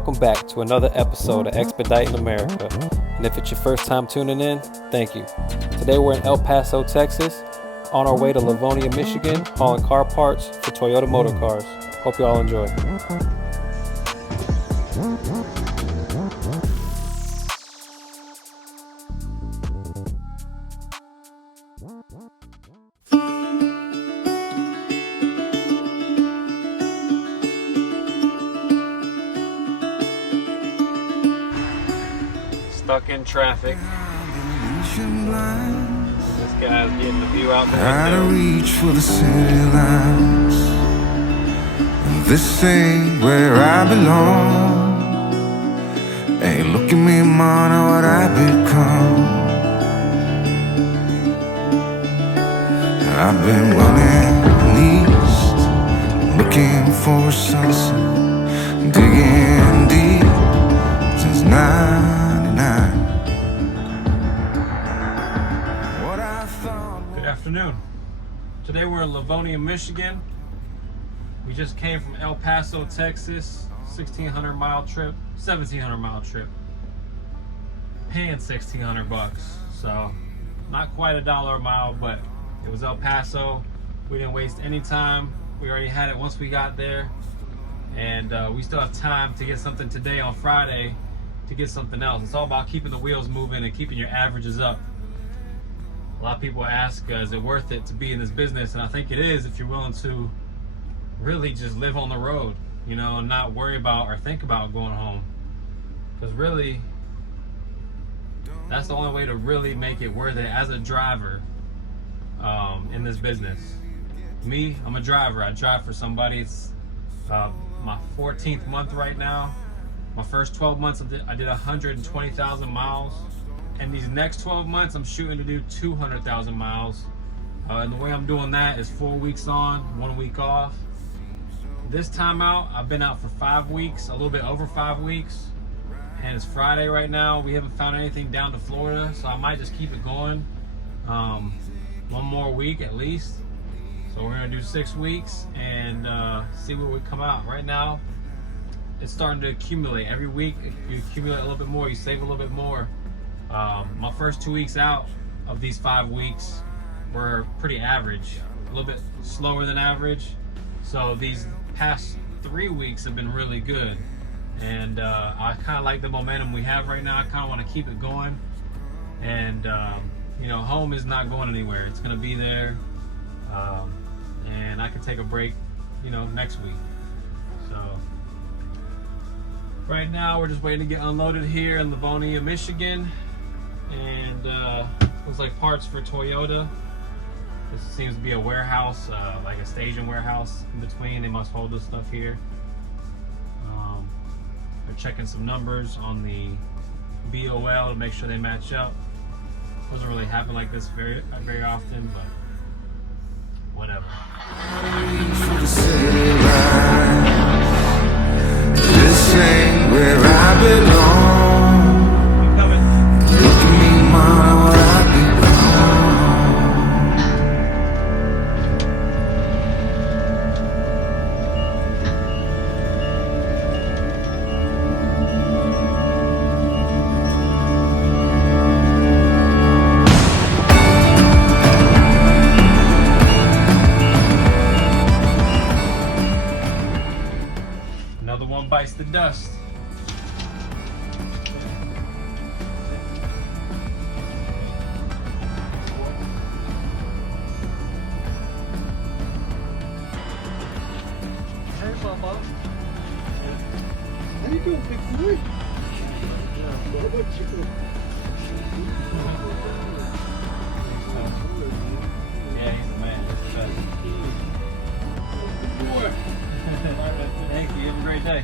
welcome back to another episode of Expediting America. And if it's your first time tuning in, thank you. Today we're in El Paso, Texas, on our way to Lavonia, Michigan, hauling car parts for Toyota motor cars. Hope you all enjoy. Stuck in traffic. This guy's getting the view out the window. Gotta reach for the city lights. This ain't where I belong. Hey, look at me, man, what I become. I've been running east, looking for a sunset, digging deep since 99. Good afternoon. Today we're in Lavonia, Michigan. We just came from El Paso, Texas, 1,600 mile trip, 1,700 mile trip. Paying $1,600, so not quite $1 a mile, but it was El Paso. We didn't waste any time. We already had it once we got there, and we still have time to get something today on Friday to get something else. It's all about keeping the wheels moving and keeping your averages up. A lot of people ask, is it worth it to be in this business? And I think it is if you're willing to really just live on the road, you know, and not worry about or think about going home. Because really, that's the only way to really make it worth it as a driver in this business. Me, I'm a driver. I drive for somebody. It's my 14th month right now. My first 12 months, I did 120,000 miles. And these next 12 months, I'm shooting to do 200,000 miles. And the way I'm doing that is 4 weeks on, 1 week off. This time out, I've been out for 5 weeks, a little bit over 5 weeks. And it's Friday right now. We haven't found anything down to Florida, so I might just keep it going. 1 more week at least. So we're gonna do 6 weeks and see where we come out. Right now, it's starting to accumulate. Every week, you accumulate a little bit more, you save a little bit more. My first 2 weeks out of these 5 weeks were pretty average, a little bit slower than average. So these past 3 weeks have been really good. And I kind of like the momentum we have right now. I kind of want to keep it going. And, you know, home is not going anywhere. It's going to be there. And I can take a break, you know, next week. So right now we're just waiting to get unloaded here in Lavonia, Michigan. And looks like parts for Toyota. This seems to be a warehouse, like a staging warehouse in between. They must hold this stuff here. They're checking some numbers on the BOL to make sure they match up. Doesn't really happen like this very often, but whatever. This ain't where I belong. Look at me, mama, what I Another one bites the dust. How you doing, big boy? What about you? Yeah, he's the man. Good boy. Thank you. Have a great day.